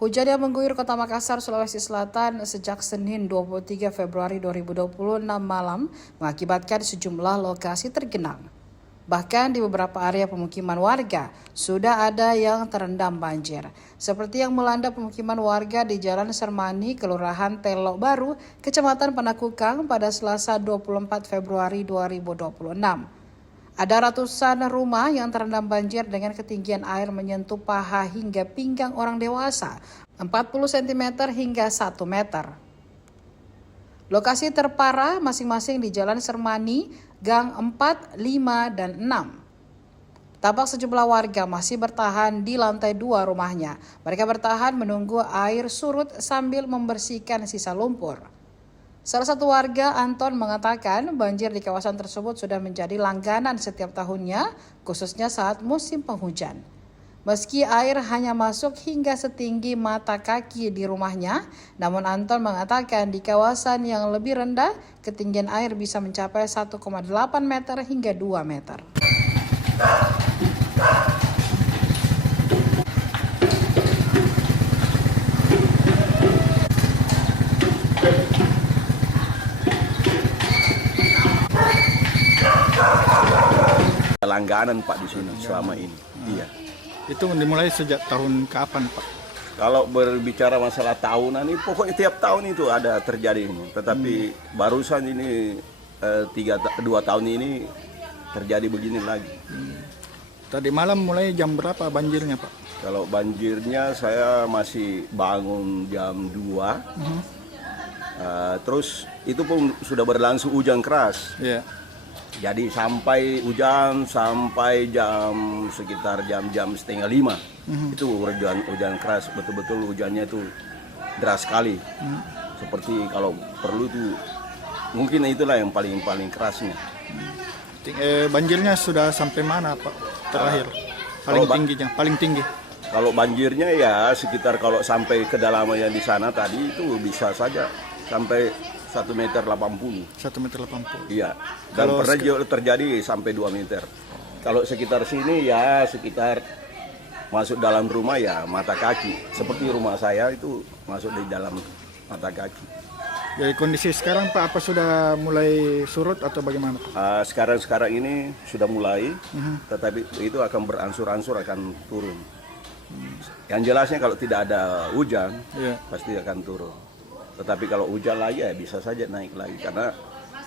Hujan yang mengguyur kota Makassar, Sulawesi Selatan sejak Senin 23 Februari 2026 malam mengakibatkan sejumlah lokasi tergenang. Bahkan di beberapa area pemukiman warga sudah ada yang terendam banjir. Seperti yang melanda pemukiman warga di Jalan Sermani, Kelurahan Telok Baru, Kecamatan Panakukang pada Selasa 24 Februari 2026. Ada ratusan rumah yang terendam banjir dengan ketinggian air menyentuh paha hingga pinggang orang dewasa, 40 cm hingga 1 meter. Lokasi terparah masing-masing di Jalan Sermani, Gang 4, 5, dan 6. Tampak sejumlah warga masih bertahan di lantai 2 rumahnya. Mereka bertahan menunggu air surut sambil membersihkan sisa lumpur. Salah satu warga, Anton, mengatakan banjir di kawasan tersebut sudah menjadi langganan setiap tahunnya, khususnya saat musim penghujan. Meski air hanya masuk hingga setinggi mata kaki di rumahnya, namun Anton mengatakan di kawasan yang lebih rendah, ketinggian air bisa mencapai 1,8 meter hingga 2 meter. Langganan Pak di sini selama ini. Iya. Itu dimulai sejak tahun kapan Pak? Kalau berbicara masalah tahunan ini pokoknya tiap tahun itu ada terjadi ini. Tetapi barusan ini 2 tahun ini terjadi begini lagi. Tadi malam mulai jam berapa banjirnya Pak? Kalau banjirnya saya masih bangun jam 2. Terus itu pun sudah berlangsung hujan keras. Iya. Jadi sampai hujan sampai sekitar jam setengah 5. Itu hujan keras, betul-betul hujannya itu deras sekali. Seperti kalau perlu itu mungkin itulah yang paling kerasnya. Banjirnya sudah sampai mana Pak terakhir? Paling tinggi. Kalau banjirnya ya sekitar kalau sampai kedalamannya di sana tadi itu bisa saja sampai 1,80 meter. 1,80 meter. Iya. Dan pernah juga terjadi sampai 2 meter. Kalau sekitar sini ya sekitar masuk dalam rumah ya mata kaki. Seperti rumah saya itu masuk di dalam mata kaki. Jadi kondisi sekarang Pak apa sudah mulai surut atau bagaimana Pak? Sekarang ini sudah mulai, tetapi itu akan berangsur-angsur akan turun. Yang jelasnya kalau tidak ada hujan, pasti akan turun. Tetapi kalau hujan lagi ya bisa saja naik lagi. Karena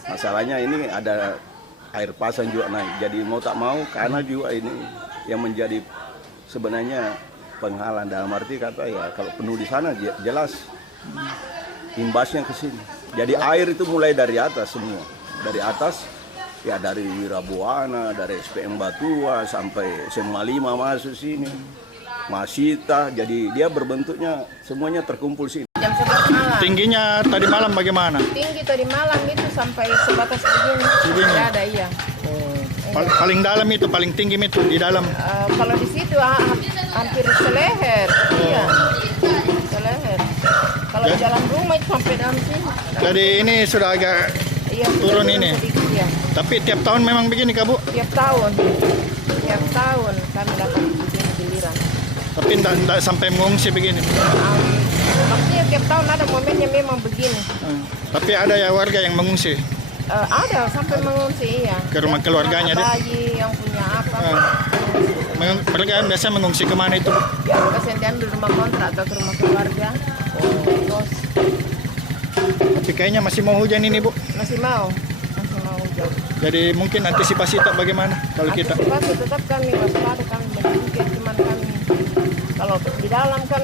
masalahnya ini ada air pasang juga naik. Jadi mau tak mau karena juga ini yang menjadi sebenarnya penghalang. Dalam arti kata ya kalau penuh di sana jelas imbasnya ke sini. Jadi air itu mulai dari atas semua. Dari atas ya dari Wirabuana, dari SPM Batua sampai SMA 5 masuk sini. Masita, jadi dia berbentuknya semuanya terkumpul sini. Jam 11 malam. Tingginya tadi malam bagaimana? Tinggi tadi malam itu sampai sebatas begini. Tidak ada, iya. Paling dalam itu, paling tinggi itu di dalam. Kalau di situ hampir seleher. Iya. Seleher. Kalau di dalam rumah itu sampai dalam sini. Jadi ini sudah agak turun ini. Sedikit, ya. Tapi tiap tahun memang begini Kak Bu? Tiap tahun kami dapat begini giliran. Tapi tidak sampai mengungsi begini. Maksudnya tiap tahun ada momennya memang begini. Tapi ada ya warga yang mengungsi? Ada sampai mengungsi ya. Ke rumah keluarganya deh. Bayi yang punya apa? Mereka biasa mengungsi kemana itu? Biasanya diambil rumah kontrak atau ke rumah keluarga. Terus. Tapi kayaknya masih mau hujan ini Bu? Masih mau hujan. Jadi mungkin antisipasi tak bagaimana kalau kita? Antisipasi tetap kami waspada, kami berpikir cuman kami kalau di dalam kan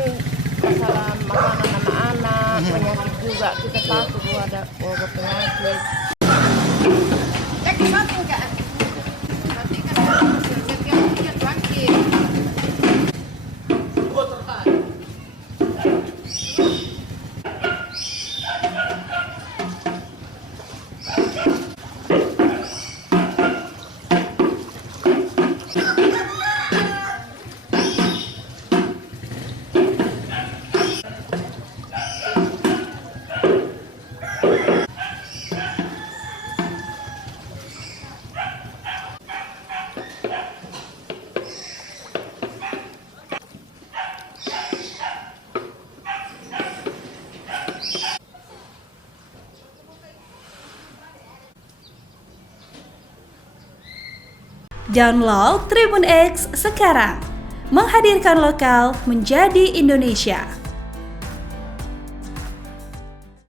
masalah makanan anak-anak, penyakit juga kita takut ada wabah penyakit. Download Tribun X sekarang. Menghadirkan lokal menjadi Indonesia.